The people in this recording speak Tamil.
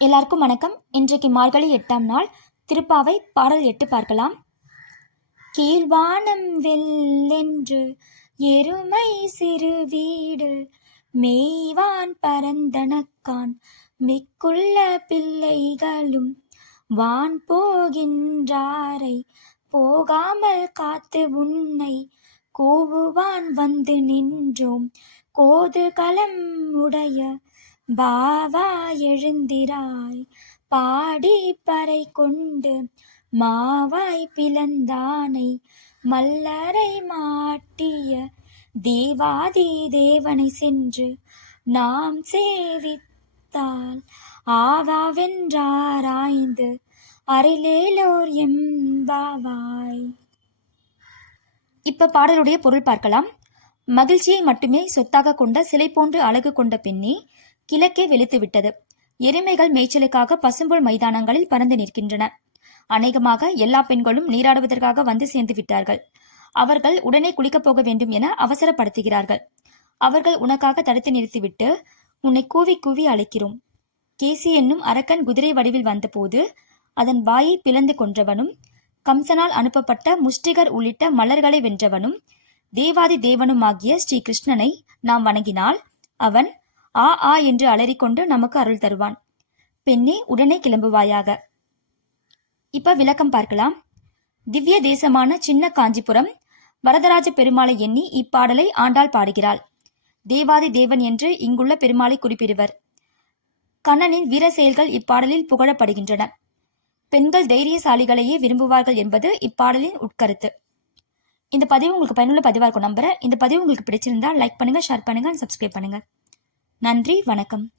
எல்லாருக்கும் வணக்கம். இன்றைக்கு மார்கழி எட்டாம் நாள். திருப்பாவை பாடல் எட்டு பார்க்கலாம். கீழ்வானம் வெல்லென்று எருமை சிறு வீடு மெய்வான் பரந்தனக்கான் மிக்குள்ள பிள்ளைகளும் வான் போகின்றாரை போகாமல் காத்து உன்னை கூவுவான் வந்து நின்றோம். கோது களம் உடைய பாவா எழுந்திராய். பாடி பறை கொண்டு மாவாய் பிளந்தானை. மல்லரை மாட்டிய தேவாதி தேவனை சென்று நாம் சேவித்தால் ஆவாவென்றாராய்ந்து அரிலேலோர் எம்பாவாய் இப்ப பாடலுடைய பொருள் பார்க்கலாம். மகிழ்ச்சியை மட்டுமே சொத்தாக கொண்ட சிலை போன்று அழகு கொண்ட பெண்ணே கிழக்கே வெளுத்துவிட்டது எருமைகள் மேய்ச்சலுக்காக பசும்புல் மைதானங்களில் பறந்து நிற்கின்றன. அநேகமாக எல்லா பெண்களும் நீராடுவதற்காக வந்து சேர்ந்து விட்டார்கள். அவர்கள் உடனே குளிக்கப் போக வேண்டும் என அவசரப்படுத்துகிறார்கள். அவர்கள் உனக்காக தடுத்து நிறுத்திவிட்டு உன்னை கூவி கூவி அழைக்கிறோம். கேசி என்னும் அரக்கன் குதிரை வடிவில் வந்தபோது அதன் வாயை பிளந்து கொன்றவனும் கம்சனால் அனுப்பப்பட்ட முஷ்டிகர் உள்ளிட்ட மலர்களை வென்றவனும் தேவாதி தேவனுமாகிய ஸ்ரீ கிருஷ்ணனை நாம் வணங்கினால் அவன் ஆ ஆ என்று அலறிக்கொண்டு நமக்கு அருள் தருவான். பெண்ணே உடனே கிளம்புவாயாக. இப்ப விளக்கம் பார்க்கலாம். திவ்ய தேசமான சின்ன காஞ்சிபுரம் வரதராஜ பெருமாளை எண்ணி இப்பாடலை ஆண்டாள் பாடுகிறாள். தேவாதி தேவன் என்று இங்குள்ள பெருமாளை குறிப்பிடுவர். கண்ணனின் வீர செயல்கள் இப்பாடலில் புகழப்படுகின்றன. பெண்கள் தைரியசாலிகளையே விரும்புவார்கள் என்பது இப்பாடலின் உட்கருத்து. இந்த பதிவு உங்களுக்கு பயனுள்ள பதிவாக இருக்கும் நம்புறேன். இந்த பதிவு உங்களுக்கு பிடிச்சிருந்தா லைக் பண்ணுங்க ஷேர் பண்ணுங்க சப்ஸ்கிரைப் பண்ணுங்க. நன்றி வணக்கம்.